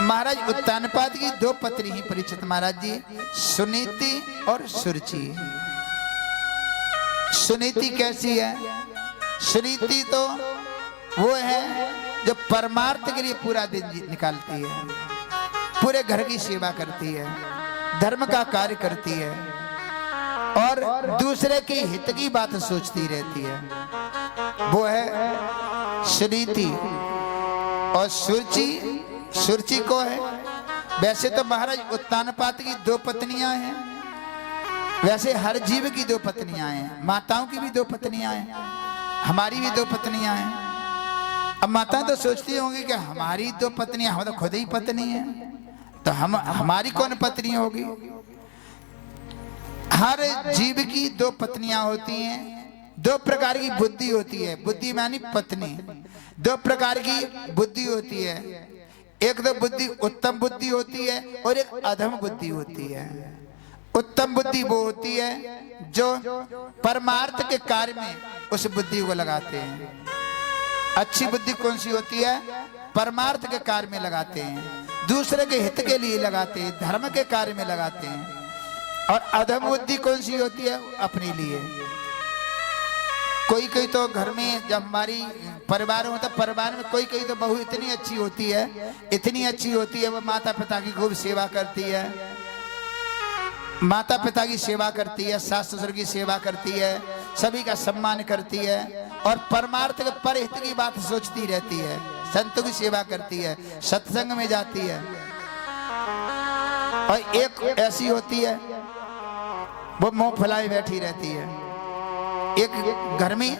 महाराज उत्तानपाद की दो पत्नी ही परीक्षित महाराज जी, सुनीति और सुरुचि। सुनीति कैसी है? सुनीति तो वो है जो परमार्थ के लिए पूरा दिन निकालती है, पूरे घर की सेवा करती है, धर्म का कार्य करती है और दूसरे के हित की बात सोचती रहती है, वो है सुनीति। और सुरुचि, सुरुचि को है, वैसे तो महाराज उत्तानपाद की दो पत्नियां हैं, वैसे हर जीव की दो पत्नियां हैं, माताओं की भी दो पत्नियां हैं, हमारी भी दो पत्नियां हैं। अब माता तो सोचती होंगी कि हमारी दो पत्नियां, हम तो खुद ही पत्नी हैं, तो हम हमारी कौन पत्नी होगी? हर जीव की दो पत्नियां होती हैं, दो प्रकार की बुद्धि होती है, बुद्धि मानी पत्नी। दो प्रकार की बुद्धि होती है, एक तो बुद्धि उत्तम बुद्धि होती है और एक अधम बुद्धि होती है। उत्तम बुद्धि वो होती है जो परमार्थ के कार्य में उस बुद्धि को लगाते हैं। अच्छी बुद्धि कौन सी होती है? परमार्थ के कार्य में लगाते हैं, दूसरे के हित के लिए लगाते हैं, धर्म के कार्य में लगाते हैं। और अधम बुद्धि कौन सी होती है? अपने लिए। कोई कोई तो घर में जब हमारी परिवार होता, परिवार में कोई कोई तो बहू इतनी अच्छी होती है, इतनी अच्छी होती है, वो माता पिता की खूब सेवा करती है, माता पिता की सेवा करती है, सास ससुर की सेवा करती है, सभी का सम्मान करती है और परमार्थ के परहित की बात सोचती रहती है, संतों की सेवा करती है, सत्संग में जाती है। और एक ऐसी होती है वो मुंह फैलाए बैठी रहती है। एक घर में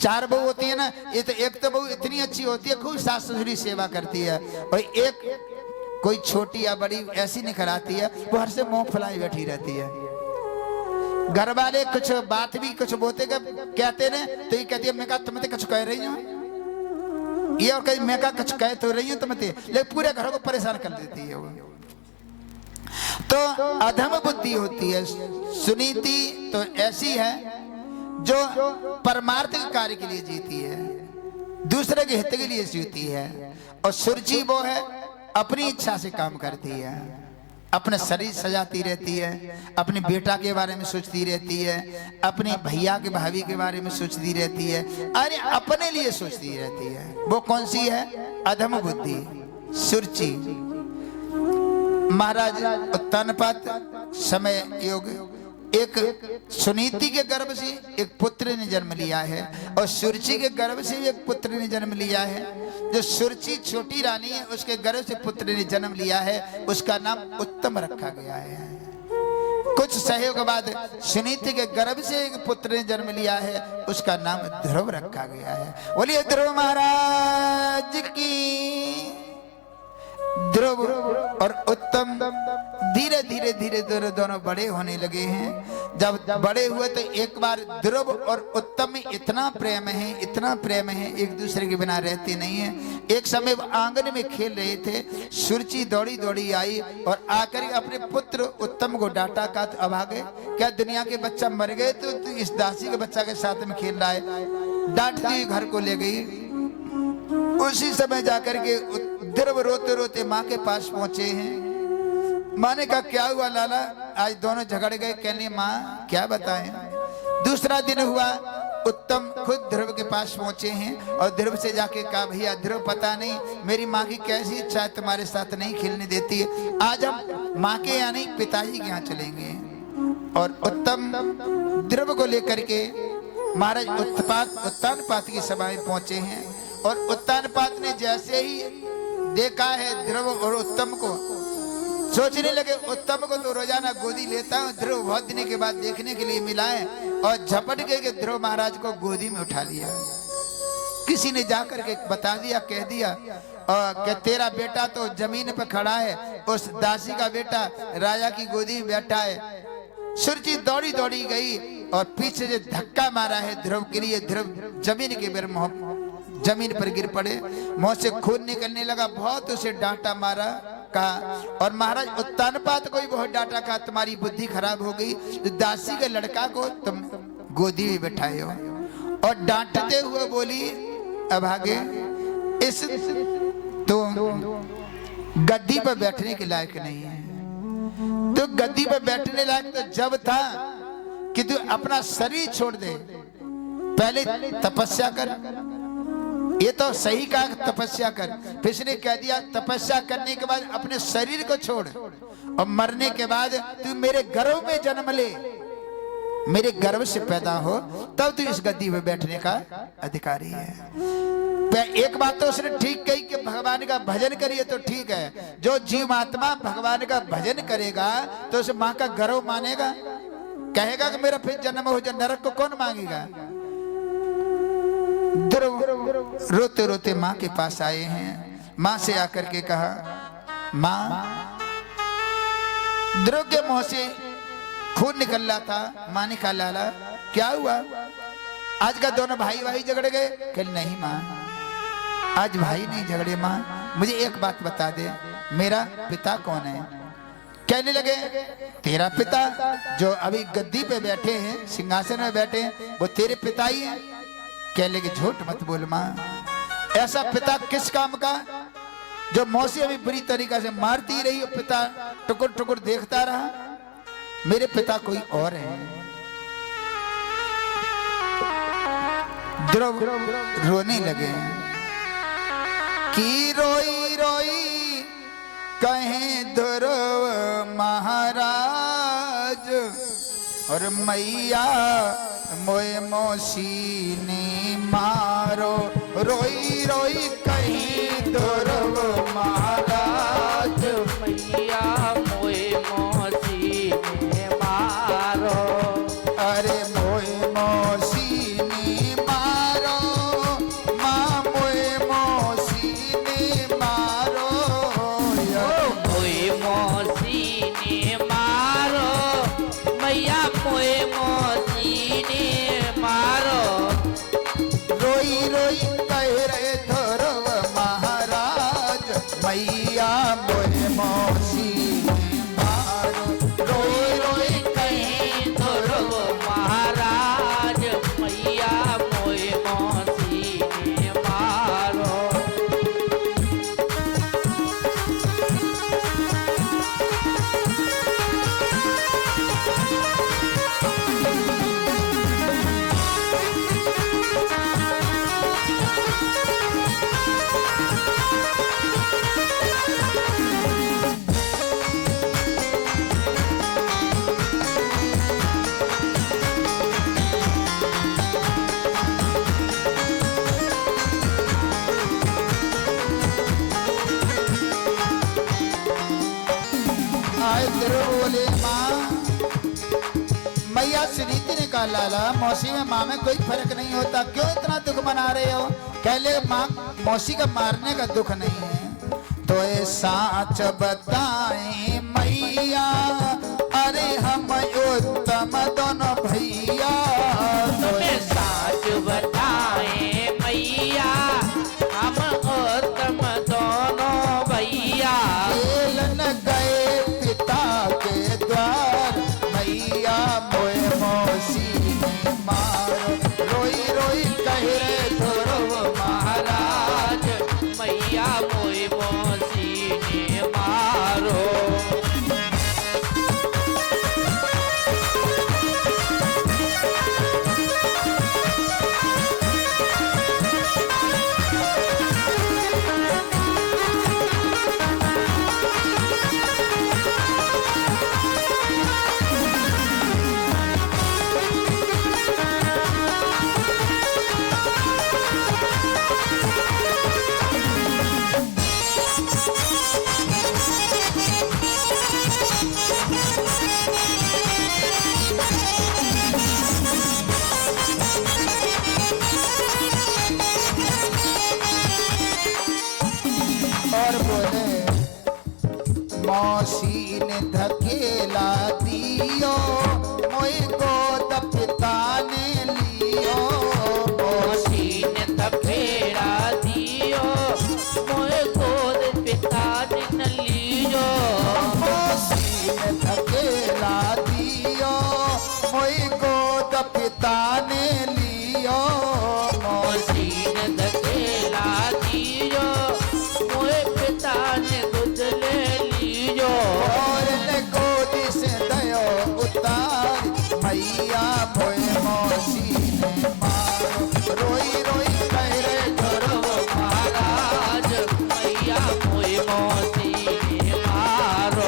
चार बहू होती है ना, ये तो एक तो बहू इतनी अच्छी होती है, खूब सास ससुर की सेवा करती है, और एक कोई छोटी या बड़ी ऐसी निकल आती है, वो हर से मुंह फैलाए बैठी रहती है। घर वाले कुछ बात भी कुछ बोलते कहते ने तो ये कहती है मैं कहा तुम तो कुछ कह रही हूँ, ये और कहीं मैं कहा कुछ कह तो रही हूँ तुम, लेकिन पूरे घरों को परेशान कर देती है वो। तो अधम बुद्धि होती है। सुनीति तो ऐसी है जो परमार्थ के कार्य के लिए जीती है, दूसरे के हित के लिए जीती है। और सुरुचि वो है अपनी इच्छा से काम करती है, अपने शरीर सजाती रहती है, अपने बेटा के बारे में सोचती रहती है, अपने भैया के भाभी के बारे में सोचती रहती है, अरे अपने लिए सोचती रहती है। वो कौन सी है? अधम बुद्धि, सुरुचि। महाराज उत्तानपाद समय योग एक सुनीति के गर्भ से एक पुत्र ने जन्म लिया है और सुरुचि के गर्भ से भी एक पुत्र ने जन्म लिया है। जो सुरुचि छोटी रानी है उसके गर्भ से पुत्र ने जन्म लिया है, उसका नाम उत्तम रखा गया है। कुछ सहयोग के बाद सुनीति के गर्भ से एक पुत्र ने जन्म लिया है, उसका नाम ध्रुव रखा गया है। बोलिए ध्रुव महाराज की। ध्रुव और उत्तम धीरे धीरे धीरे दोनों बड़े होने लगे हैं। जब बड़े हुए तो एक बार ध्रुव और उत्तम में इतना प्रेम है, इतना प्रेम है, एक दूसरे के बिना रहते नहीं है। एक समय वो आंगन में खेल रहे थे, सुरुचि दौड़ी दौड़ी आई और आकर अपने पुत्र उत्तम को डांटा का तो अभागे, क्या दुनिया के बच्चा मर गए तो इस दासी के बच्चा के साथ में खेल रहा है। डांटती हुई घर को ले गई। उसी समय जाकर के ध्रुव रोते रोते माँ के पास पहुंचे हैं। माँ ने कहा क्या हुआ लाला, आज दोनों झगड़ गए। कहने माँ क्या बताएं। दूसरा दिन हुआ, उत्तम खुद ध्रुव के पास पहुंचे हैं और ध्रुव से जाके कहा भैया ध्रुव पता नहीं मेरी माँ की कैसी इच्छा है, तुम्हारे साथ नहीं खेलने देती है, आज हम माँ के यहाँ नहीं पिताजी के यहाँ चलेंगे। और उत्तम ध्रुव को लेकर के महाराज उत्तानपाद की सभा में पहुंचे हैं। और उत्तानपाद ने जैसे ही देखा है ध्रुव और उत्तम को, सोचने लगे उत्तम को तो रोजाना गोदी लेता हूँ, ध्रुव बहुत दिन के बाद देखने के लिए मिला है, और झपट के ध्रुव महाराज को गोदी में उठा लिया। किसी ने जाकर के बता दिया, कह दिया कि तेरा बेटा तो जमीन पर खड़ा है, उस दासी का बेटा राजा की गोदी में बैठा है। सुरुचि दौड़ी दौड़ी गई और पीछे से धक्का मारा है ध्रुव के लिए। ध्रुव जमीन के बेर जमीन पर गिर पड़े, मुंह से खून निकलने लगा। बहुत उसे डांटा मारा, कहा। और महाराज उत्तानपाद को भी बहुत डांटा, कहा तुम्हारी बुद्धि खराब हो गई, तो दासी के लड़का को तुम गोदी में बैठाए हो। और डांटते हुए बोली अभागे, इस तो गद्दी पर बैठने के लायक नहीं है। तो गद्दी पर बैठने लायक तो जब था कि तू अपना शरीर छोड़ दे, पहले तपस्या कर। ये तो सही कहा, तपस्या कर। फिर इसने कह दिया तपस्या करने के बाद अपने शरीर को छोड़, और मरने के बाद तू मेरे गर्भ में जन्म ले, मेरे गर्भ से पैदा हो, तब तू इस गद्दी पे बैठने का अधिकारी है। एक बात तो उसने ठीक कही कि भगवान का भजन करिए, तो ठीक है। जो जीवात्मा भगवान का भजन करेगा तो उसे माँ का गर्व मानेगा, कहेगा कि मेरा फिर जन्म हो जाए। नरक को कौन मांगेगा? ध्रुव रोते रोते माँ के पास आए हैं। माँ से आकर के कहा, माँ, ध्रुव के मुंह से खून निकल रहा था, माँ ने कहा लाला क्या हुआ? आज का दोनों भाई भाई झगड़ गए? कल नहीं माँ, आज भाई नहीं झगड़े माँ, मुझे एक बात बता दे, मेरा पिता कौन है? कहने लगे तेरा पिता जो अभी गद्दी पे बैठे हैं, सिंहासन में बैठे हैं, वो तेरे पिता ही हैं। कहने लगे झूठ मत बोल माँ, ऐसा पिता किस काम का? जो मौसी अभी बुरी तरीका से मारती रही, पिता टुकुर टुकुर देखता रहा। मेरे पिता कोई और है। ध्रुव रोने लगे कि रोई रोई कहे ध्रुव महाराज, और मैया मोए मौसी ने मारो। रोई रोई कही ध्रुव महाराज, मैया मोए मौसी ने मारो। अरे मोए मौसी ने मारो, माँ मोए मौसी ने मारो। मोए मौसी ने मारो, मैया मोए मौसी ने मारो। रोई रोई कह रहे ध्रुव महाराज, मैया मोए मौसी ने मारो। रोई रोई कहीं ध्रुव महाराज, मैया मोए मौसी ने मारो। आए ध्रुव बोले माँ, मैया सुनीति ने कहा लाला मौसी में माँ में कोई फर्क नहीं होता, क्यों इतना दुख मना रहे हो? कह ले माँ, मौसी का मारने का दुख नहीं है। तो ये साच बताए मैया, अरे हम उत्तम दोनों भैया। तुम्हें साच बताए मैया, हम उत्तम दोनों भैया। खेलन गए पिता के द्वार, मैया मोए मौसी ने मारो। रोई रोई कह रहे ध्रुव महाराज, मैया मोए मौसी ने मारो। और बोले मौसी ने धकेला दियो, मोए गोद पिता ने लियो। मौसी ने धकेला दियो, मोए गोद पिता ने लियो। मौसी ने धकेला दियो, मोए गोद पिता ने लियो। मौसी ने धकेला दियो, मोए पिता ने दूध और ने गोदी से दयो उतार मैया मोए मौसी ने मारो रोई रोई कह रे ध्रुव महाराज मैया मोई मौसी ने मारो।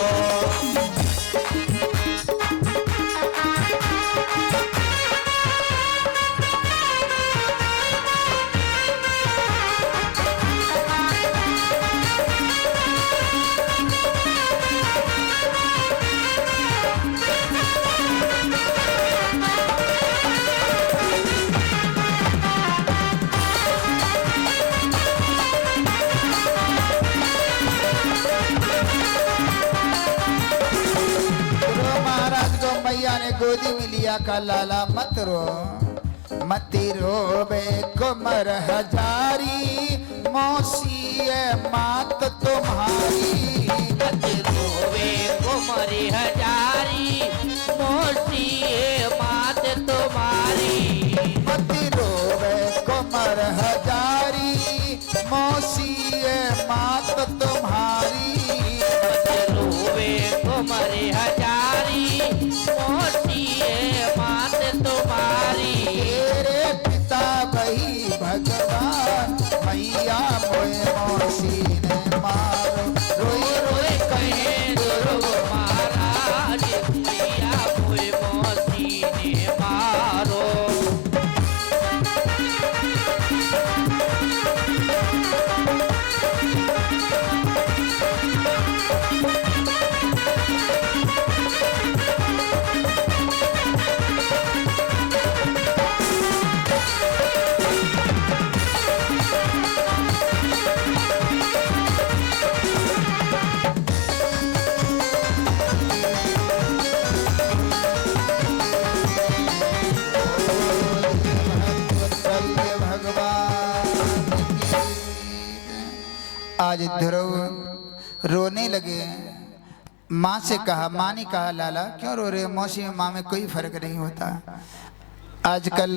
महाराज को मैया ने गोदी में लिया का लाला मत रो मती रोबे कुमर हजारी मौसी है मात तुम्हारी मत रोवे कुमारी हजारी मौसी है मात तुम्हारी। मती रोबे कुमर हजारी मौसी है मात तुम्हारी मत रोवे कुमारी हजारी मौसी है मात तुम्हारी। तेरे पिता वही भगवान मैया मोए मौसी ने मारो रोई रोई कहे ध्रुव महाराज मैया मोई मौसी ने मारो। आज ध्रुव रोने लगे। माँ से कहा, माँ ने कहा लाला क्यों रो रहे हो? मौसी और माँ में कोई फर्क नहीं होता। आजकल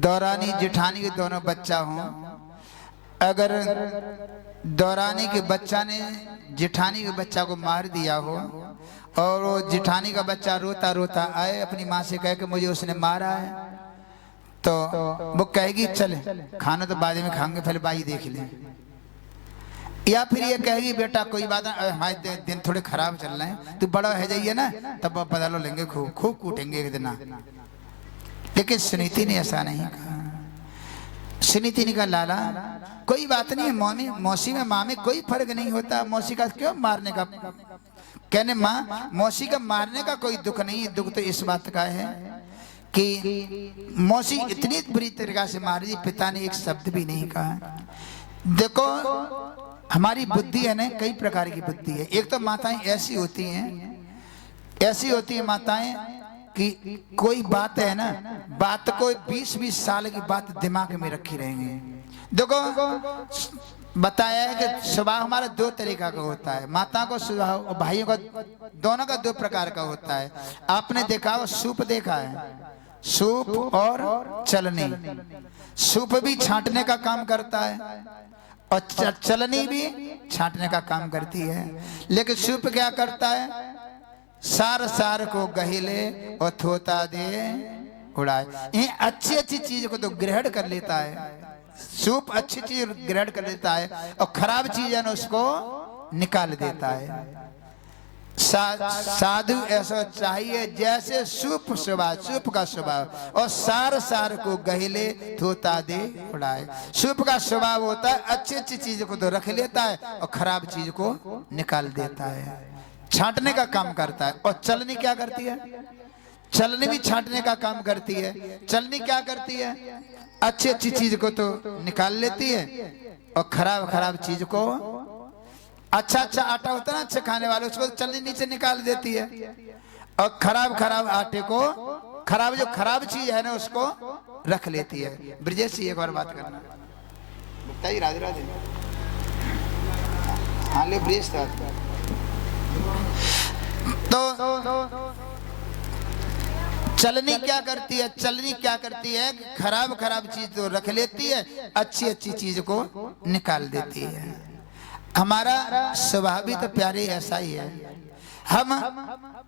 दौरानी जेठानी के दोनों बच्चा हों, अगर दौरानी के बच्चा ने जेठानी के बच्चा को मार दिया हो और वो जेठानी का बच्चा रोता रोता आए अपनी माँ से कहे कि मुझे उसने मारा है, तो वो कहेगी चल खाना तो बाद में खाएंगे, पहले बाई देख ले। या फिर ये कहेगी बेटा कोई बात नहीं, हमारे दिन थोड़े खराब चल रहे हैं, तू बड़ा है जाइए ना तब बदलो लेंगे, खूब खूब कूटेंगे एक दिन। लेकिन सुनीति ने ऐसा नहीं कहा। सुनीति ने कहा लाला कोई बात नहीं, मौसी में माँ में कोई फर्क नहीं होता। मौसी का क्यों मारने का? कहने माँ मौसी का मारने का कोई दुख नहीं, दुख तो इस बात का है कि मौसी इतनी बुरी तरीका से मार दी, पिता ने एक शब्द भी नहीं कहा। देखो हमारी बुद्धि है ना, कई प्रकार की बुद्धि है। एक तो माताएं ऐसी होती हैं माताएं कि कोई बात है ना, बात को 20-20 साल की बात दिमाग में रखी रहेंगे। देखो बताया है कि स्वभाव हमारा 2 तरीका का होता है। माता को स्वभाव और भाइयों का दोनों का 2 प्रकार का होता है। आपने देखा हो सूप देखा है, सूप और चलनी। सूप भी छांटने का काम करता है और चलनी भी छांटने का काम करती है। लेकिन सूप क्या करता है? सार सार को गहिले और थोता दे उड़ाए। ये अच्छी अच्छी चीज को तो ग्रहण कर लेता है, सूप अच्छी चीज ग्रहण कर लेता है और खराब चीज है ना उसको निकाल देता है। साधु ऐसा चाहिए जैसे सूप स्वभाव, सूप का स्वभाव, और सार सार को गहिले थोता दे उड़ाए। सूप का स्वभाव होता है अच्छी अच्छी चीज को तो रख लेता है और खराब चीज को निकाल देता है, छांटने का काम करता है। और चलनी क्या करती है? चलनी भी छांटने का काम करती है। चलनी क्या करती है? अच्छी अच्छी चीज को तो निकाल लेती है और खराब खराब चीज को, अच्छा अच्छा आटा होता है ना अच्छे खाने वाले, उसको चलनी नीचे निकाल देती है और खराब खराब आटे को, खराब जो खराब चीज है ना उसको रख लेती है। ब्रजेश जी एक बार बात करना। बताइए राधे राधे। हाँ ले ब्रजेश तो चलनी क्या करती है? चलनी क्या करती है? खराब खराब चीज तो रख लेती है, अच्छी अच्छी चीज को निकाल देती है। हमारा स्वभाव भी तो प्यारे ऐसा ही है। हम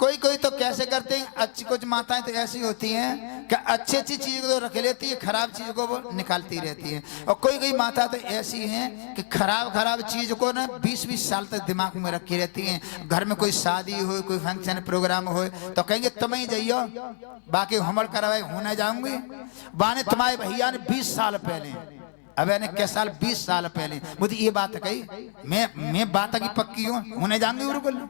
कोई कोई तो कैसे करते हैं, अच्छी कुछ माताएं तो ऐसी होती हैं कि अच्छी अच्छी चीज को तो रख लेती है, खराब चीज को वो निकालती रहती है। और कोई कोई माता तो ऐसी हैं कि खराब खराब चीज को ना 20-20 साल तक दिमाग में रखी रहती हैं। घर में कोई शादी हो, कोई फंक्शन प्रोग्राम हो तो कहेंगे तुम ही जाइयो, बाकी हमड़ करवाए होने जाऊंगी। बाने तुम्हारे भैया ने 20 साल पहले, अब यानी क्या साल 20 साल पहले मुझे ये बात कही, मैं बात की पक्की हूँ, होने जाऊंगी बिल्कुल।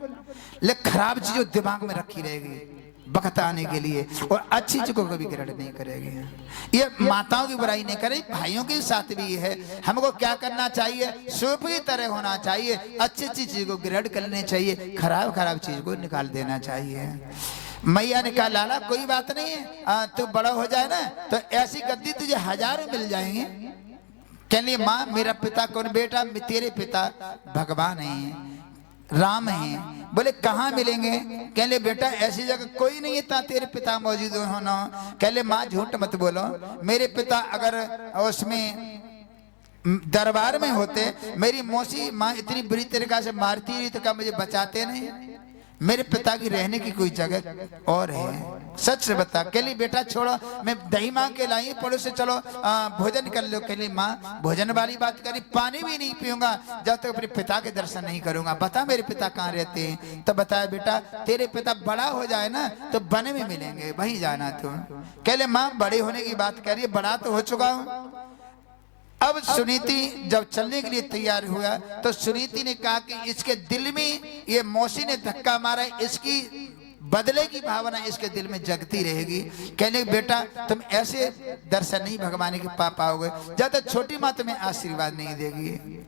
लेकिन खराब चीजों दिमाग में रखी रहेगी वक्त आने के लिए, और अच्छी चीज को कभी ग्रहण नहीं करेगी। ये माताओं की बुराई नहीं करे, भाइयों के साथ भी है। हमको क्या करना चाहिए, सूप की तरह होना चाहिए, अच्छी अच्छी चीज को ग्रहण करनी चाहिए, खराब खराब चीज को निकाल देना चाहिए। मैया ने कहा लाला कोई बात नहीं है, तू बड़ा हो जाए ना तो ऐसी गद्दी तुझे हजारों मिल जाएंगे। कहने माँ मेरा पिता कौन? बेटा तेरे पिता भगवान हैं, राम हैं। बोले कहाँ मिलेंगे? कहले बेटा ऐसी जगह कोई नहीं है तेरे पिता मौजूद होना। कहले माँ झूठ मत बोलो, मेरे पिता अगर उसमें दरबार में होते, मेरी मौसी माँ इतनी बुरी तरीका से मारती रही तो क्या मुझे बचाते नहीं? मेरे पिता की रहने की कोई जगह और है, सच से बता। कहली बेटा छोड़ो, मैं दही मांग के लाई, पड़ोस से चलो भोजन कर लो। कहली माँ भोजन वाली बात करी, पानी भी नहीं पीऊंगा जब तक अपने पिता के दर्शन नहीं करूंगा। बता मेरे पिता कहाँ रहते हैं? तो बताया बेटा तेरे पिता बड़ा हो जाए ना तो वन में मिलेंगे, वहीं जाना तुम। कहले माँ बड़े होने की बात करिए, बड़ा तो हो चुका हूँ। अब सुनीति जब चलने के लिए तैयार हुआ तो सुनीति ने कहा कि इसके दिल में ये मौसी ने धक्का मारा, इसकी बदले की भावना इसके दिल में जगती रहेगी। कहने बेटा तुम ऐसे दर्शन नहीं भगवान के पा पाओगे जब तक छोटी माँ तुम्हें आशीर्वाद नहीं देगी।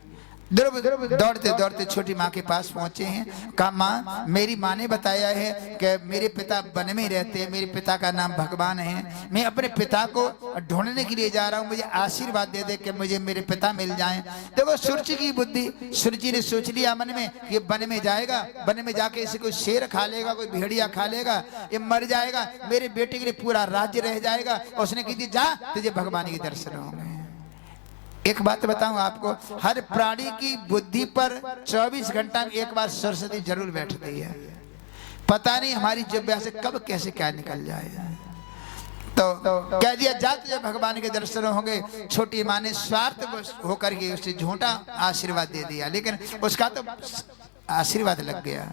ध्रुव दौड़ते दौड़ते छोटी माँ के पास पहुंचे हैं। कहा माँ मेरी माँ ने बताया है कि मेरे पिता वन में रहते हैं, मेरे पिता का नाम भगवान है, मैं अपने पिता को ढूंढने के लिए जा रहा हूँ, मुझे आशीर्वाद दे दे कि मुझे मेरे पिता मिल जाएं। देखो सुरुचि की बुद्धि, सुरुचि ने सोच लिया मन में ये वन में जाएगा, वन में जाके इसे कोई शेर खा लेगा, कोई भेड़िया खा लेगा, ये मर जाएगा, मेरे बेटे के लिए पूरा राज्य रह जाएगा। उसने कही जा तुझे भगवान के दर्शन होंगे। एक बात बताऊं आपको, हर प्राणी की बुद्धि पर 24 घंटा में एक बार सरस्वती जरूर बैठती है। पता नहीं हमारी जिह्वा से कब कैसे क्या निकल जाए। तो कह दिया जा तुझे भगवान के दर्शन होंगे। छोटी माँ ने स्वार्थ होकर के उसे झूठा आशीर्वाद दे दिया, लेकिन उसका तो आशीर्वाद लग गया।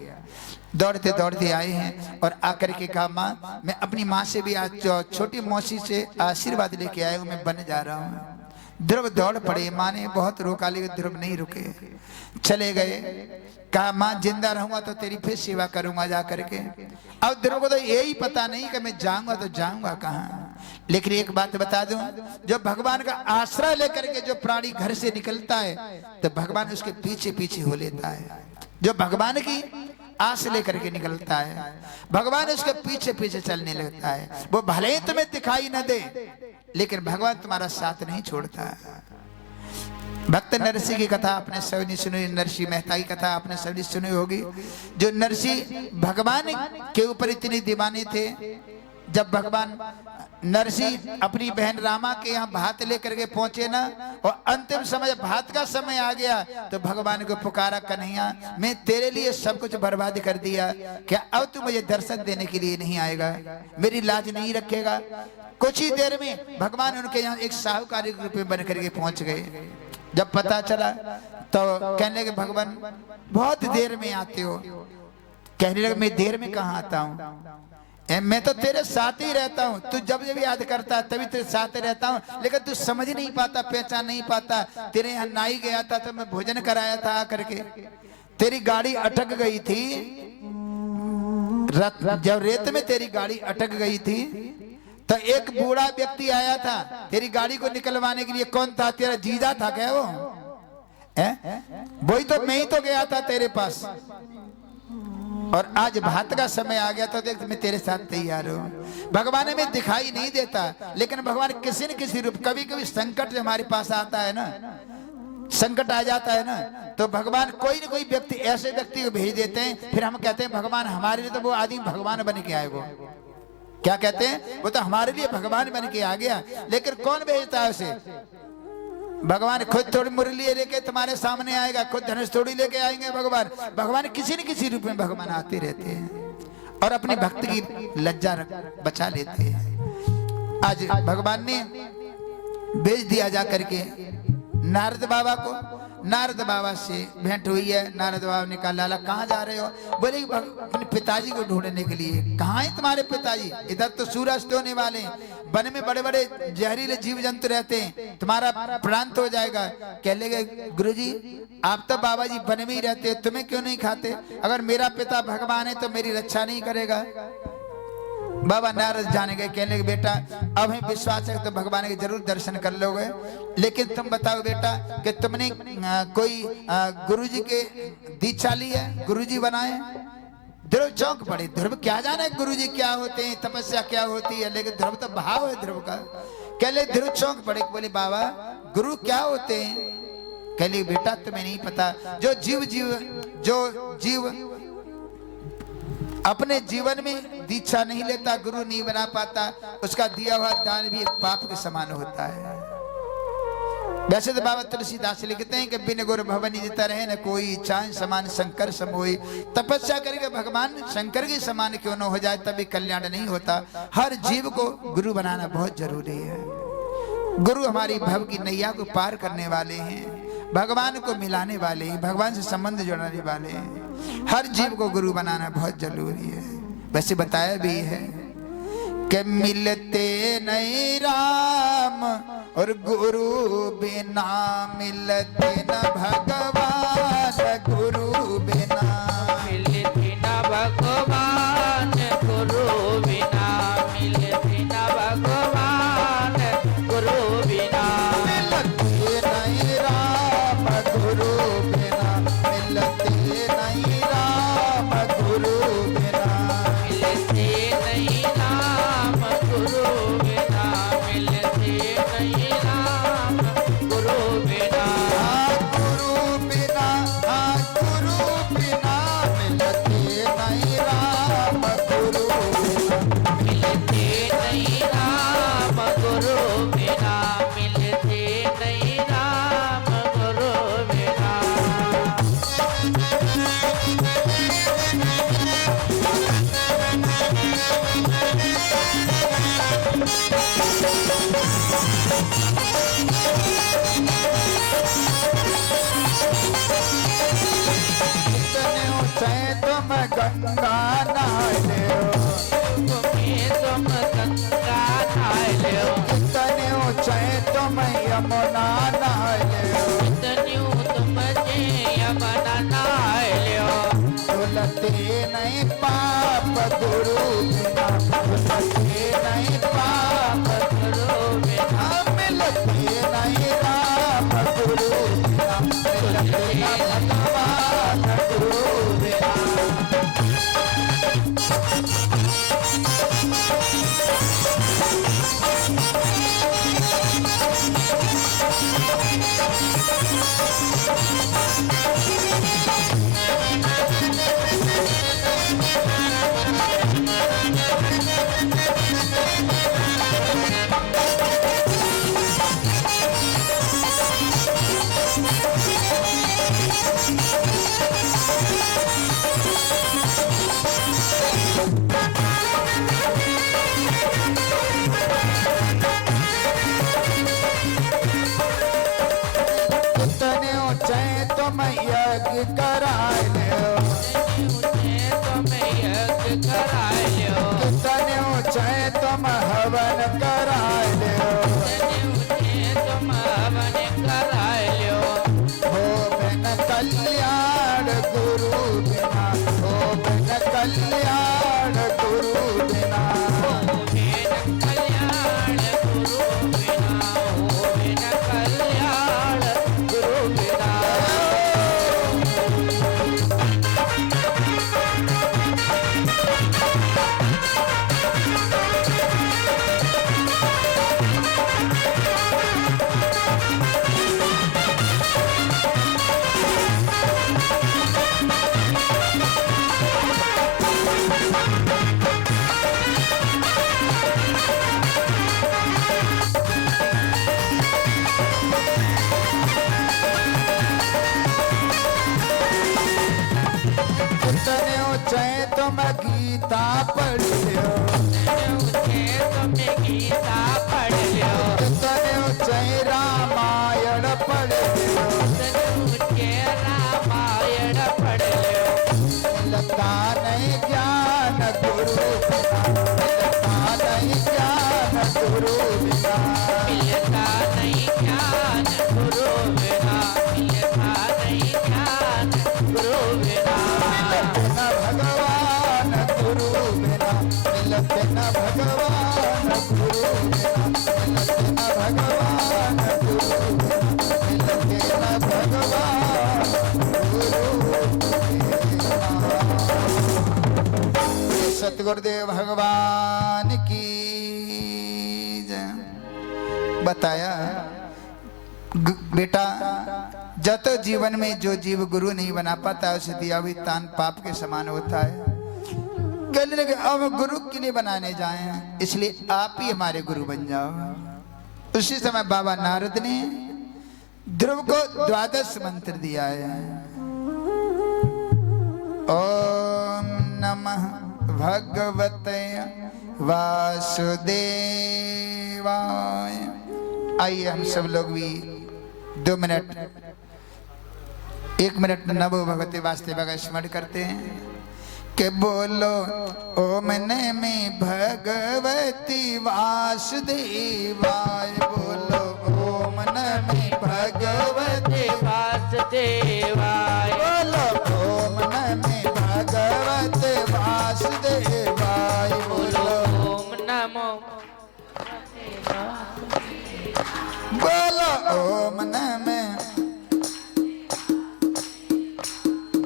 दौड़ते दौड़ते आए हैं और आकर के कहा माँ मैं अपनी माँ से भी आज छोटी मौसी से आशीर्वाद लेके आया हूँ, मैं बन जा रहा हूँ। ध्रुव दौड़ पड़े, माँ ने बहुत रोका लेकिन ध्रुव नहीं रुके, चले गए। कहा माँ जिंदा रहूंगा तो तेरी फिर सेवा करूंगा जा करके। अब ध्रुव को तो यही पता नहीं कि मैं जाऊंगा तो जाऊंगा कहाँ। लेकिन एक बात बता दूं, जो भगवान का आश्रय लेकर के जो प्राणी घर से निकलता है तो भगवान उसके पीछे पीछे हो लेता है। जो भगवान की आस लेकर के निकलता है भगवान उसके पीछे पीछे चलने लगता है। वो भले ही तुम्हें दिखाई न दे लेकिन भगवान तुम्हारा साथ नहीं छोड़ता। भक्त नरसी की कथा आपने सभी सुनी, नरसी मेहता की कथा आपने सभी सुनी होगी। जो नरसी भगवान के ऊपर इतने दीवाने थे, जब भगवान नरसी अपनी बहन रामा के यहाँ भात लेकर के पहुंचे ना और अंतिम समय भात का समय आ गया तो भगवान को पुकारा कन्हैया मैं तेरे लिए सब कुछ बर्बाद कर दिया, क्या अब तू मुझे दर्शन देने के लिए नहीं आएगा, मेरी लाज नहीं रखेगा? कुछ ही देर में भगवान उनके यहाँ एक साहूकारी रूप में बन करके पहुंच गए। जब पता चला तो कहने लगे भगवान बहुत देर में आते हो। कहने लगे मैं देर में कहाँ आता हूँ, मैं तो तेरे साथ ही रहता हूँ, तू जब जब याद करता है तभी तेरे साथ रहता हूँ, लेकिन तू समझ नहीं पाता, पहचान नहीं पाता। तेरे यहाँ नाई गया था तो मैं भोजन कराया था आकर के, तेरी गाड़ी अटक गई थी, जब रेत में तेरी गाड़ी अटक गई थी तो एक बूढ़ा व्यक्ति आया था तेरी गाड़ी को निकलवाने के लिए। कौन था? तेरा जीजा था क्या वो? वही तो, मैं ही तो गया था तेरे पास। और आज भात का समय आ गया तो देख मैं तेरे साथ तैयार हूँ। भगवान में दिखाई नहीं देता लेकिन भगवान किसी न किसी रूप, कभी कभी संकट जो हमारे पास आता है ना, संकट आ जाता है ना तो भगवान कोई न कोई व्यक्ति ऐसे व्यक्ति को भेज देते हैं। फिर हम कहते हैं भगवान हमारे लिए, तो वो आदमी भगवान बन के आए। वो क्या कहते हैं? वो तो हमारे लिए भगवान बन के आ गया, लेकिन कौन भेजता है उसे? भगवान खुद थोड़ी मुरली लेके तुम्हारे सामने आएगा, खुद धनुष थोड़ी लेके आएंगे भगवान। भगवान किसी न किसी रूप में भगवान आते रहते हैं और अपने भक्त की लज्जा बचा लेते हैं। आज भगवान ने भेज दिया जा करके नारद बाबा को। नारद बाबा से भेंट हुई है। नारद बाबा ने कहा लाला कहाँ जा रहे हो? बोले अपने पिताजी को ढूंढने के लिए। कहाँ है तुम्हारे पिताजी? इधर तो सूरज होने वाले हैं, वन में बड़े बड़े जहरीले जीव जंतु रहते हैं, तुम्हारा प्राण हो जाएगा। कह लगे गुरुजी आप तो बाबा जी वन में ही रहते, तुम्हें क्यों नहीं खाते? अगर मेरा पिता भगवान है तो मेरी रक्षा नहीं करेगा? बाबा नारद जाने गए, कहने लगे बेटा अब हमें विश्वास है तो भगवान के जरूर दर्शन कर लोगे, लेकिन तुम बताओ बेटा कि तुमने कोई गुरुजी के दीक्षा ली है, गुरुजी बनाए? ध्रुव चौंक पड़े। ध्रुव क्या जाना है गुरुजी क्या होते हैं, तपस्या क्या होती है, लेकिन ध्रुव तो भाव है ध्रुव का। कह ले ध्रुव चौंक पड़े, बोले बाबा गुरु क्या होते हैं? कह ले बेटा तुम्हें नहीं पता, जो जीव अपने जीवन में दीक्षा नहीं लेता, गुरु नहीं बना पाता, उसका दिया हुआ दान भी एक पाप के समान होता है। वैसे तो बाबा तुलसीदास लिखते हैं कि बिन गुरु भवनी देता रहे न कोई, चांद समान शंकर समोई। तपस्या करके भगवान शंकर के समान क्यों न हो जाए, तभी कल्याण नहीं होता। हर जीव को गुरु बनाना बहुत जरूरी है। गुरु हमारी भव की नैया को पार करने वाले हैं, भगवान को मिलाने वाले हैं, भगवान से संबंध जोड़ने वाले हैं। हर जीव को गुरु बनाना बहुत जरूरी है। वैसे बताया भी है कि मिलते नहीं राम और गुरु बिना, मिलते न भगवान गुरु बिना, मिलते न भगवान गुरु बिना, मिलते न भगवान गुरु बिना, मिलते नहीं राम गुरु बिना, मिलते नहीं राम गुरु बिना, मिलते नहीं राम गुरु बिना, मिलते नहीं राम गुरु बिना, गुरु बिना, गुरु बिना, मिलते नहीं राम गुरु बिना, मिलते नहीं राम गुरु बिना, मिलते नहीं राम गुरु बिना। इतने ऊंचे तुम गंगा नहाए हो, तुम्हें तुम गंगा नहाए लो, इतने ऊंचे तुम यमुना नहाए हो, इतनी तुम यमुना नहाए लो, धुलते नहीं पाप गुरु बिना, धुलते नहीं पाप गुरु बिना, मिलते नहीं राम गुरु बिना, मिलते न भगवान गुरु बिना। इतने ऊंचे तुम यज्ञ कराए हो, तुम यज्ञ कराए लो, इतने ऊंचे तुम हवन कराए हो, तुम हवन कराए लो, हो बिन कल्याण गुरु बिना, हो बिन कल्याण गुरु बिना, बिन कल्याण गुरु बिना, हो बिन कल्याण गुरु बिना। चाहे तुम गीता पढ़ लियो, तुम्हें गीता पढ़ लियो, तने चाहे रामायण पढ़ लियो, रामायण पढ़ लियो, मिलता नहीं ज्ञान गुरु बिना, मिलता नहीं ज्ञान गुरु बिना, मिलता नहीं ज्ञान गुरु बिना, मिलता नहीं ज्ञान गुरु बिना, न भगवान गुरु बिना, मिलते न भगवान गुरु बिना, मिलते न भगवान गुरु बिना, मिलते न भगवान गुरु बिना। सतगुरुदेव भगवान की जय। बताया बेटा, जब तक जीवन में जो जीव गुरु नहीं बना पाता उसे दिया हुई तान पाप के समान होता है। कहने लगे अब गुरु के लिए बनाने जाए हैं, इसलिए आप ही हमारे गुरु बन जाओ। उसी समय बाबा नारद ने ध्रुव को 12 मंत्र दिया है। ओम नमः भगवते वासुदेवाय। आइए हम सब लोग भी 2 मिनट 1 मिनट नमो भगवते वासुदेवाय का स्मरण करते हैं कि बोलो ओम नमः भगवती वासुदेवाय, बोलो ओम नमः भगवते वासुदेवाय, बोलो ओम नमः भगवते वासुदेवाय, बोलो ओम नमो बोलो ओम नमः,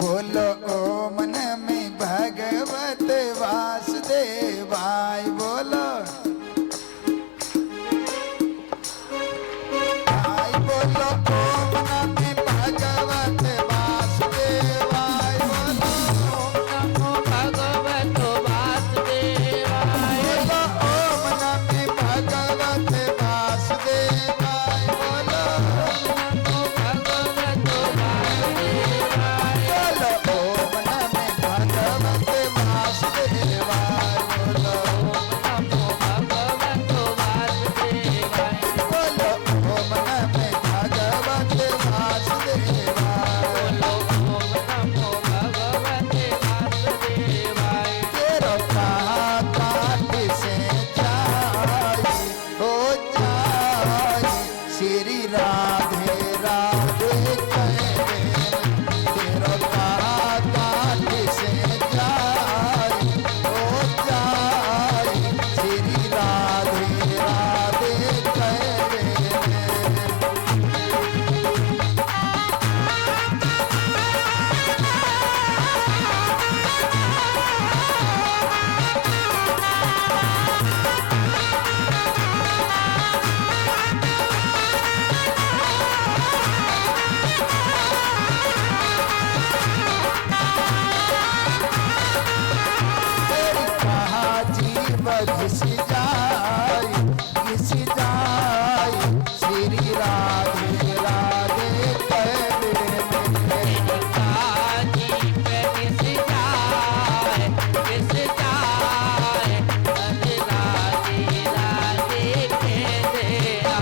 बोलो ओम नमः भगवते वासुदेवाय, बोलो आई बोलो ओम नमः भगवते वासुदेवाय, बोलो नमो भगवतो वासुदेवाय, बोलो ओम नमः भगवते वासुदेवाय, बोलो नमो भगवतो वासुदेवाय, बोलो ओम नमः भगवते वासुदेवाय, बोलो नमो भगवतो वासुदेवाय, बोलो ओम नमः भगवते वासुदेवाय, नमो भगवते वासुदेवाय, तेरो काट से जाई हो जाई श्री राधे राधे कहे, तेरो काट से जाई हो जाई श्री राधे राधे कहे। तेरी कहा जीव घिसी जाई श्री राधे राधे कहने में। काजी पे किस जाए, किस जाए, राधे राधे के देना।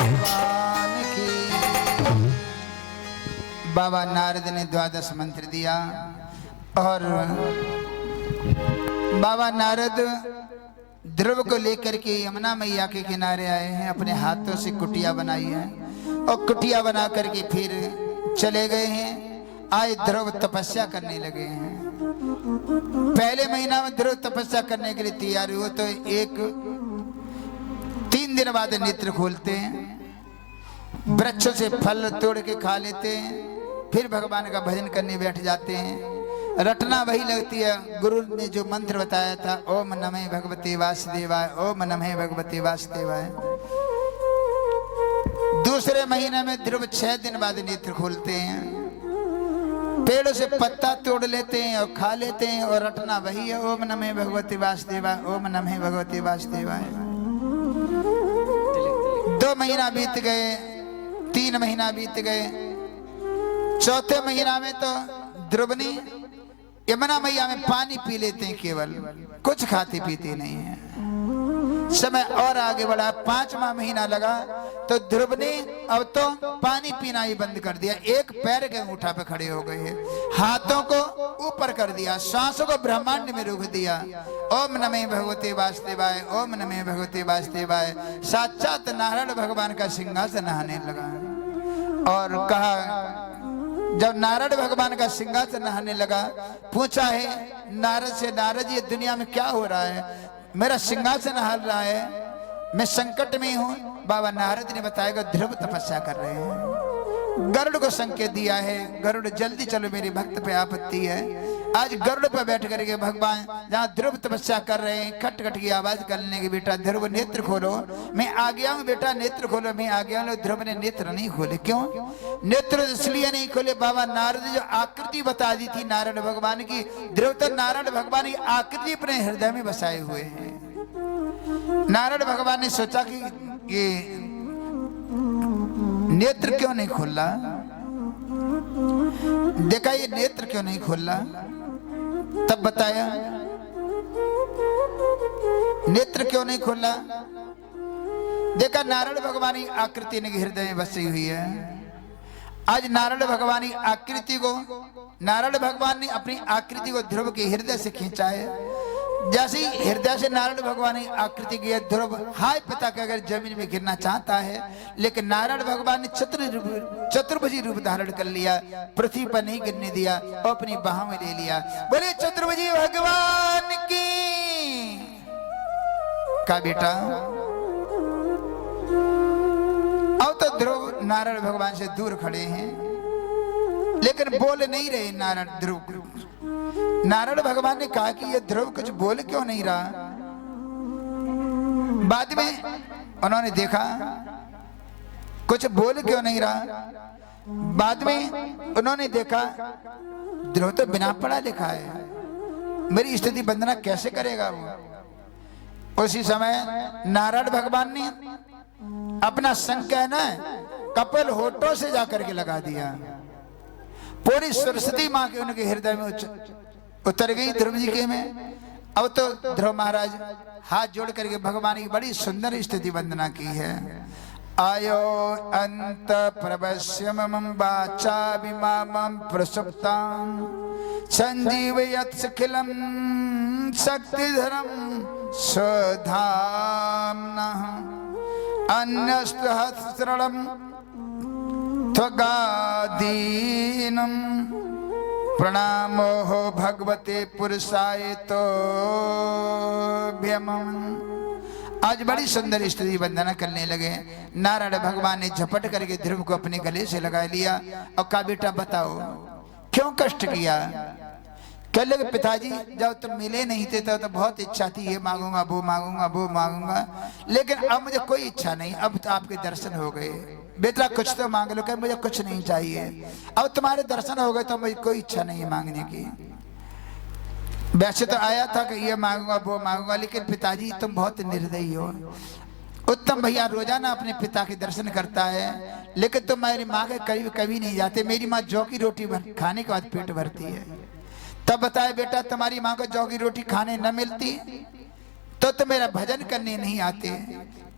भगवान की। बाबा नारद ने 12 मंत्र दिया और बाबा नारद ध्रुव को लेकर के यमुना मैया के किनारे आए हैं, अपने हाथों से कुटिया बनाई है और कुटिया बना करके फिर चले गए हैं। आज ध्रुव तपस्या करने लगे हैं। पहले महीना में ध्रुव तपस्या करने के लिए तैयार हुए तो 3 दिन बाद नेत्र खोलते हैं, वृक्षों से फल तोड़ के खा लेते हैं, फिर भगवान का भजन करने बैठ जाते हैं। रटना वही लगती है, गुरु ने जो मंत्र बताया था, ओम नमः भगवते वासुदेवाय, ओम नमः भगवते वासुदेवाय। दूसरे महीने में ध्रुव 6 दिन बाद नेत्र खोलते हैं, पेड़ों से पत्ता तोड़ लेते हैं और खा लेते हैं, और रटना वही है, ओम नमः भगवते वासुदेवाय, ओम नमः भगवते वासुदेवाय। 2 महीना बीत गए, 3 महीना बीत गए, चौथे महीना में तो ध्रुवनी यमुना मैया में पानी पी लेते हैं, केवल कुछ खाते पीते नहीं है। समय और आगे बढ़ा, 5वां महीना लगा तो ध्रुव ने अब तो पानी पीना ही बंद कर दिया। एक पैर के अंगूठा पे खड़े हो गए, हाथों को ऊपर कर दिया, सांसों को ब्रह्मांड में रोक दिया। ओम नमः भगवते वासुदेवाय, ओम नमः भगवते वासुदेवाय। साक्षात नारायण भगवान का सिंहासन नहाने लगा और कहा, जब नारद भगवान का सिंहासन नहाने लगा, पूछा है नारद से, नारद ये दुनिया में क्या हो रहा है, मेरा सिंहासन हल रहा है, मैं संकट में हूँ। बाबा नारद ने बताया ध्रुव तपस्या कर रहे हैं। गरुड़ को संकेत दिया है, गरुड़ जल्दी चलो, मेरे भक्त पे आपत्ति है। आज गरुड़ पर बैठ करके भगवान जहाँ ध्रुव तपस्या कर रहे हैं, खट खट की आवाज करने के, बेटा ध्रुव नेत्र खोलो, मैं आ गया हूँ, बेटा नेत्र खोलो, मैं आ गया हूँ। ध्रुव ने नेत्र नहीं खोले। क्यों नेत्र इसलिए नहीं खोले? बाबा नारद ने जो आकृति बता दी थी नारायण भगवान की, ध्रुव तो नारायण भगवान की आकृति अपने हृदय में बसाए हुए हैं। नारायण भगवान ने सोचा कि ये नेत्र क्यों नहीं खोला, देखा ये नेत्र क्यों नहीं खोला, तब बताया नेत्र क्यों नहीं खोला। देखा नारायण भगवान की आकृति इनके हृदय में बसी हुई है। आज नारायण भगवान की आकृति को, नारायण भगवान ने अपनी आकृति को ध्रुव के हृदय से खींचा है। जैसे ही हृदय से नारायण भगवान की आकृति की, ध्रुव हाय पिता के अगर जमीन में गिरना चाहता है, लेकिन नारायण भगवान ने चतुर्भुजी रूप धारण कर लिया, पृथ्वी पर नहीं गिरने दिया और अपनी बाहों में ले लिया। बोले चतुर्भुजी भगवान की। का बेटा अब तो ध्रुव नारायण भगवान से दूर खड़े हैं, लेकिन बोल नहीं रहे नारायण ध्रुव। नारायण भगवान ने कहा कि ये ध्रुव कुछ बोल क्यों नहीं रहा। बाद में उन्होंने देखा कुछ बोल क्यों नहीं रहा। बाद में उन्होंने देखा ध्रुव तो बिना पढ़ा लिखा है, मेरी स्तुति वंदना कैसे करेगा वो। उसी समय नारायण भगवान ने अपना संज्ञान कपिल होठों से जाकर के लगा दिया। पूरी सरस्वती माँ के उनके हृदय में उतर गई ध्रुव जी के में। अब तो ध्रुव महाराज हाथ जोड़ करके भगवान की बड़ी सुंदर स्तुति वंदना की है। आयो अंत प्रवश्य मम वाचा विमामं प्रसुप्तां संजीवयत्सखिलं शक्तिधरं स्वधाम्नः अन्यस्त्वहस्रणं त्वगादीनं प्रणामो भगवते पुरुषाय तो आज बड़ी सुंदर स्तुति वंदना करने लगे। नारायण भगवान ने झपट करके ध्रुव को अपने गले से लगा लिया और कहा बेटा बताओ क्यों कष्ट किया। कह लगे पिताजी जब तुम मिले नहीं थे तो बहुत इच्छा थी, ये मांगूंगा वो मांगूंगा वो मांगूंगा, लेकिन अब मुझे कोई इच्छा नहीं, अब तो आपके दर्शन हो गए। बेटा कुछ तो मांग लो। कह मुझे कुछ नहीं चाहिए, अब तुम्हारे दर्शन हो गए तो मुझे कोई इच्छा नहीं मांगने की। वैसे तो आया था कि ये मांगूंगा वो मांगूंगा, लेकिन पिताजी तुम बहुत निर्दयी हो। उत्तम भैया रोजाना अपने पिता के दर्शन करता है, लेकिन तुम मेरी माँ के करीब कभी नहीं जाते। मेरी माँ जौ की रोटी खाने के बाद पेट भरती है। तब बताए बेटा तुम्हारी माँ को जौ की रोटी खाने न मिलती तो तुम मेरा भजन करने नहीं आते।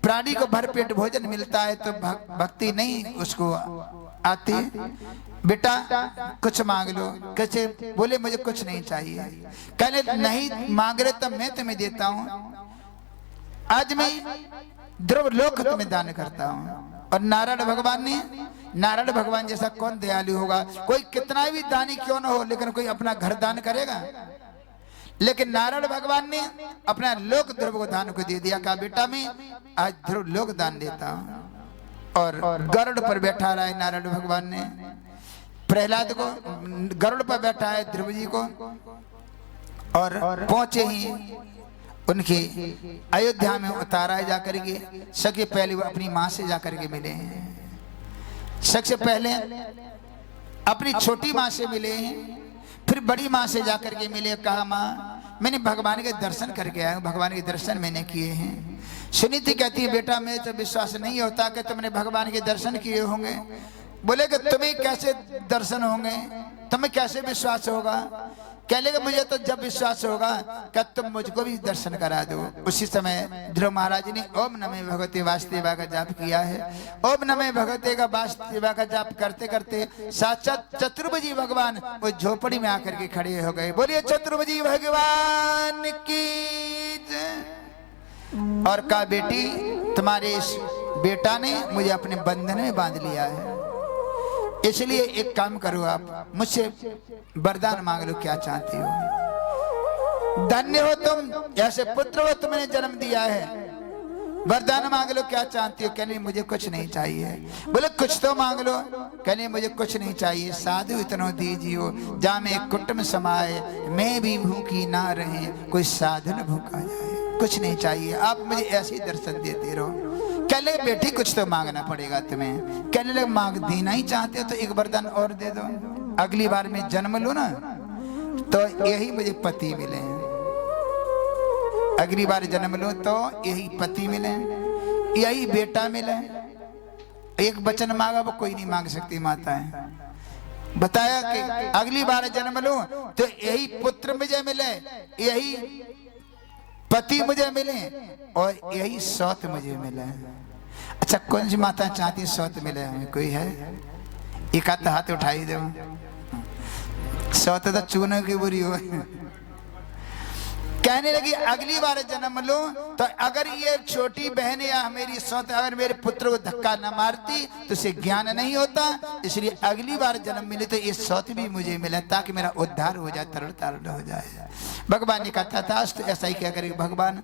प्राणी को भर पेट भोजन मिलता है तो भक्ति नहीं उसको आती। बेटा कुछ मांग लो। कैसे? बोले मुझे कुछ नहीं चाहिए। कहने नहीं मांग रहे तो मैं तुम्हें देता हूँ। आज मैं ध्रुव लोक तुम्हें दान करता हूँ। और नारायण भगवान ने, नारायण भगवान जैसा कौन दयालु होगा? कोई कितना भी दानी क्यों ना हो, लेकिन कोई अपना घर दान करेगा? लेकिन नारायण भगवान ने अपना लोक ध्रुव को दान को दे दिया। कहा बेटा मैं आज ध्रुव लोक दान देता हूँ। और गरुड़ पर बैठा रहा है नारायण भगवान ने प्रहलाद को, गरुड़ पर बैठा है ध्रुव जी को। और पहुंचे ही उनके अयोध्या में उतारा है जाकर के। सबसे पहले वो अपनी माँ से जाकर के मिले हैं। सबसे पहले अपनी छोटी माँ से मिले हैं, फिर बड़ी माँ से जाकर के मिले। कहा माँ मैंने भगवान के दर्शन करके आया हूँ, भगवान के दर्शन मैंने किए हैं। सुनीति कहती है बेटा मैं तो विश्वास नहीं होता कि तुमने भगवान के दर्शन किए होंगे। बोले कि तुम्हें कैसे दर्शन होंगे, तुम्हें कैसे विश्वास होगा? कह लेगा मुझे तो जब विश्वास होगा कि तुम मुझको भी दर्शन करा दो। उसी समय ध्रुव महाराज ने ओम नमः भगवते वासुदेवा का जाप किया है। ओम नमः भगवते का वासुदेवा का जाप करते करते साक्षात चतुर्भुजी भगवान वो झोपड़ी में आकर के खड़े हो गए। बोलिए चतुर्भुजी भगवान की जय। और कहा बेटी तुम्हारे इस बेटा ने मुझे अपने बंधन में बांध लिया है, इसलिए एक काम करो आप मुझसे वरदान मांग लो, क्या चाहती हो? धन्य हो तुम, ऐसे पुत्र हो तुमने जन्म दिया है, वरदान मांग लो क्या चाहती हो? कहने मुझे कुछ नहीं चाहिए। बोले कुछ तो मांग लो। कहने मुझे कुछ नहीं चाहिए, साधु इतना दीजियो जा में कुटुंब समाए, मैं भी भूखी ना रहे कोई साधन भूखा जाए। कुछ नहीं चाहिए, आप मुझे ऐसे ही दर्शन देते रहो। कहले बेटी कुछ तो मांगना पड़ेगा तुम्हें। कहने लगे मांग देना ही चाहते हो तो एक वरदान और दे दो, अगली बार में जन्म लो ना तो यही मुझे पति मिले, अगली बार जन्म लो तो यही पति मिले, यही बेटा मिले। एक वचन मांगा वो कोई नहीं मांग सकती माता है। बताया कि अगली बार जन्म लो तो यही पुत्र मुझे मिले, यही पति मुझे मिले और यही सौत मुझे मिले। अच्छा कौन सी माता चाहती सौत मिले हमें? कोई है? एक आध हाथ उठाई दो। सौत तो चूने की बुरी हो। कहने लगी अगली बार जन्म लो तो अगर ये छोटी बहन या मेरी सौत अगर मेरे पुत्र को धक्का न मारती तो उसे ज्ञान नहीं होता, इसलिए अगली बार जन्म मिले तो ये सौत भी मुझे मिले ताकि मेरा उद्धार हो जाए, तरल तारण हो जाए। भगवान ने कहा था तो ऐसा ही क्या करेगा भगवान।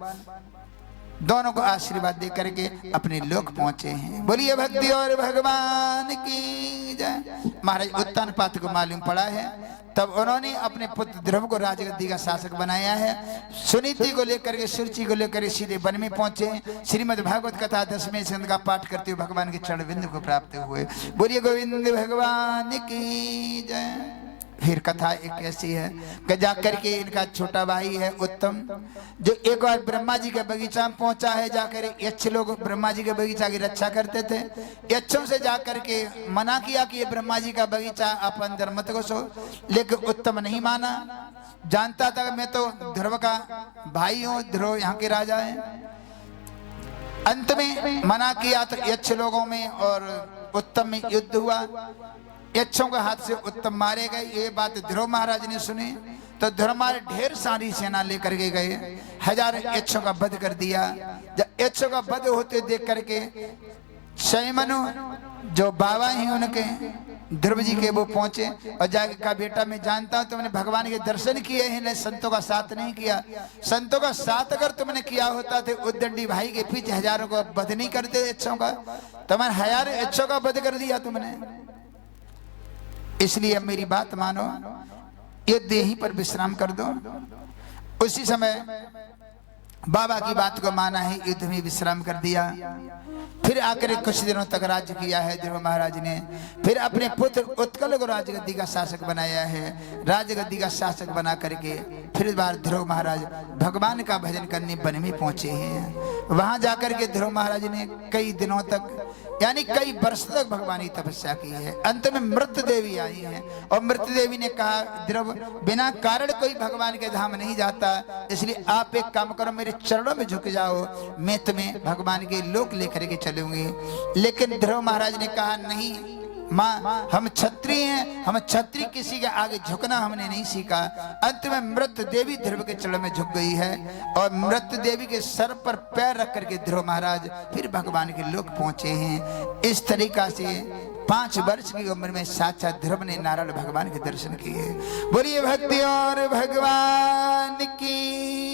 दोनों को आशीर्वाद दे करके अपने लोक पहुंचे हैं। बोलिए भक्ति और भगवान की जय। महाराज उत्तानपाद को मालूम पड़ा है, तब उन्होंने अपने पुत्र ध्रुव को राजगद्दी का शासक बनाया है। सुनीति को लेकर के सुरुचि को लेकर के सीधे वन में पहुंचे। श्रीमद् भागवत कथा 10वें स्कंद का पाठ करते हुए भगवान के चरण बिंदु को प्राप्त हुए। बोलिए गोविंद भगवान की जय। फिर कथा एक ऐसी है कि जाकर के इनका छोटा भाई है उत्तम, जो एक बार ब्रह्मा जी के बगीचा में पहुंचा है। जाकर यक्ष लोग ब्रह्मा जी के बगीचा की रक्षा करते थे। यक्षों से जाकर के मना किया कि ये ब्रह्मा जी का बगीचा आप अंदर मत घुसो, लेकिन उत्तम नहीं माना। जानता था मैं तो ध्रुव का भाई हूँ, ध्रुव यहाँ के राजा है। अंत में मना किया तो यक्ष लोगों में और उत्तम में युद्ध हुआ। यक्षों के हाथ से उत्तम मारे गए। ये बात ध्रुव महाराज ने सुनी तो ध्रुव महाराज ढेर सारी सेना लेकर के गए, 1000 यक्षों का वध कर दिया। जब यक्षों का वध होते देख करके शैमनु जो बाबा ही उनके ध्रुव जी के वो पहुंचे और जाके कहा बेटा मैं जानता हूं तुमने भगवान के दर्शन किए हैं लेकिन संतों का साथ नहीं किया। संतों का साथ अगर तुमने किया होता तो उद्दंडी भाई के पीछे हजारों का वध नहीं करते यक्षों का, तुम्हारे 1000 यक्षों का वध कर दिया तुमने। इसलिए अब मेरी बात मानो, ये देही पर विश्राम कर दो। उसी समय बाबा की बात को माना है, युद्ध में विश्राम कर दिया। फिर आकर कुछ दिनों तक राज्य किया है ध्रुव महाराज ने। फिर अपने पुत्र उत्कल को राजगद्दी का शासक बनाया है। राजगद्दी का शासक बना करके फिर बार ध्रुव महाराज भगवान का भजन करने वन में पहुंचे हैं। वहां जाकर के ध्रुव महाराज ने कई दिनों तक यानी कई वर्ष तक भगवान की तपस्या की है। अंत में मृत देवी आई है और मृत देवी ने कहा ध्रुव बिना कारण कोई भगवान के धाम नहीं जाता, इसलिए आप एक काम करो मेरे चरणों में झुक जाओ, मैं तुम्हें भगवान के लोक लेकर के चलूंगी। लेकिन ध्रुव महाराज ने कहा नहीं, माँ हम क्षत्रिय हैं, हम क्षत्रिय किसी के आगे झुकना हमने नहीं सीखा। अंत में मृत देवी ध्रुव के चरण में झुक गई है और मृत देवी के सर पर पैर रख करके ध्रुव महाराज फिर भगवान के लोक पहुंचे हैं। इस तरीका से 5 वर्ष की उम्र में साक्षात ध्रुव ने नारायण भगवान के दर्शन किए। बोलिए भक्ति और भगवान की